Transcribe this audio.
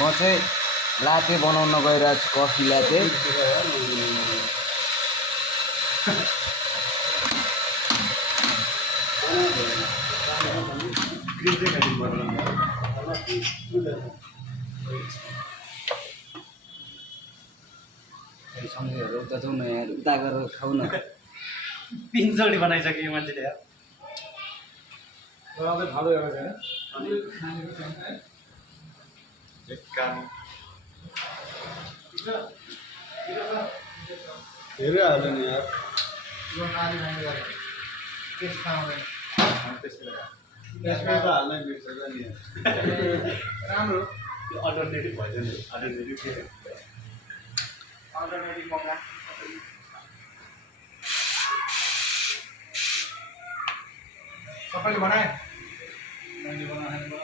म चाहिँ लाते बनाउन गइरहेको छु कफी लाते सँगैहरू उता जाउँ न यार उता गएर खाऊ न पिन्चोडी बनाइसक्यो यो मान्छेले यार भालो हेरिहाल्यो नि यार त्यसमा त हाल्नै बिर्सेको नि राम्रो यो अल्टरनेटिभ भएछ नि अल्टरनेटिभ के अल्टरनेटिभ मौका सबैले बनाए मैले बनाएँ